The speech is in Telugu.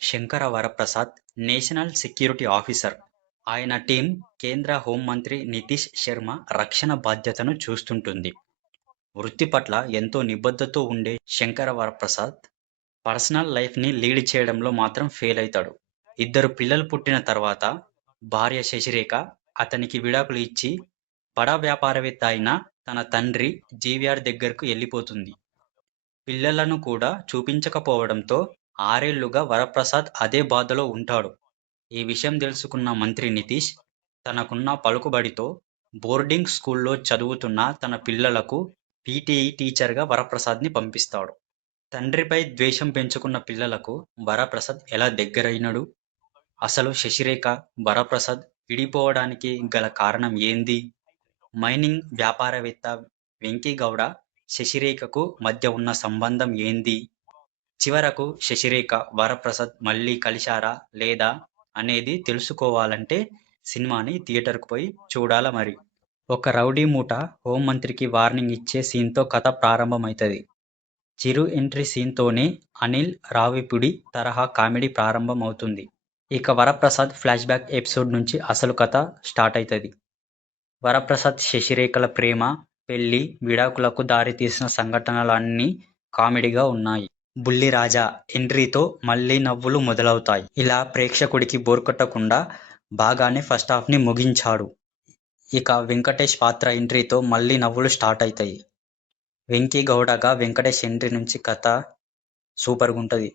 Shankara Varaprasad national security officer. ఆయన టీం కేంద్ర హోంమంత్రి నితీష్ శర్మ రక్షణ బాధ్యతను చూస్తుంటుంది. వృత్తి పట్ల ఎంతో నిబద్ధతతో ఉండే శంకర వరప్రసాద్ పర్సనల్ లైఫ్ని లీడ్ చేయడంలో మాత్రం ఫెయిల్ అవుతాడు. 2 పిల్లలు పుట్టిన తర్వాత భార్య శశిరేఖ అతనికి విడాకులు ఇచ్చి బడా వ్యాపారవేత్త అయిన తన తండ్రి జీవీఆర్ దగ్గరకు వెళ్ళిపోతుంది. పిల్లలను కూడా చూపించకపోవడంతో 6 ఏళ్లుగా వరప్రసాద్ అదే బాధలో ఉంటాడు. ఈ విషయం తెలుసుకున్న మంత్రి నితీష్ తనకున్న పలుకుబడితో బోర్డింగ్ స్కూల్లో చదువుతున్న తన పిల్లలకు పీటీఈ టీచర్గా వరప్రసాద్ని పంపిస్తాడు. తండ్రిపై ద్వేషం పెంచుకున్న పిల్లలకు వరప్రసాద్ ఎలా దగ్గరైనడు? అసలు శశిరేఖ, వరప్రసాద్ విడిపోవడానికి గల కారణం ఏంది? మైనింగ్ వ్యాపారవేత్త వెంకీగౌడ, శశిరేఖకు మధ్య ఉన్న సంబంధం ఏంది? చివరకు శశిరేఖ, వరప్రసాద్ మళ్ళీ కలిశారా లేదా అనేది తెలుసుకోవాలంటే సినిమాని థియేటర్కు పోయి చూడాల మరి. ఒక రౌడీ మూట హోంమంత్రికి వార్నింగ్ ఇచ్చే సీన్తో కథ ప్రారంభమైతది. చిరు ఎంట్రీ సీన్తోనే అనిల్ రావిపూడి తరహా కామెడీ ప్రారంభం అవుతుంది. ఇక వరప్రసాద్ ఫ్లాష్ బ్యాక్ ఎపిసోడ్ నుంచి అసలు కథ స్టార్ట్ అవుతుంది. వరప్రసాద్ శశిరేఖల ప్రేమ, పెళ్లి, విడాకులకు దారితీసిన సంఘటనలన్నీ కామెడీగా ఉన్నాయి. బుల్లిరాజా ఎంట్రీతో మళ్లీ నవ్వులు మొదలవుతాయి. ఇలా ప్రేక్షకుడికి బోర్ కొట్టకుండా బాగానే ఫస్ట్ హాఫ్ని ముగించాడు. ఇక వెంకటేష్ పాత్ర ఎంట్రీతో మళ్లీ నవ్వులు స్టార్ట్ అవుతాయి. వెంకీ గౌడగా వెంకటేష్ ఎంట్రీ నుంచి కథ సూపర్గా ఉంటుంది.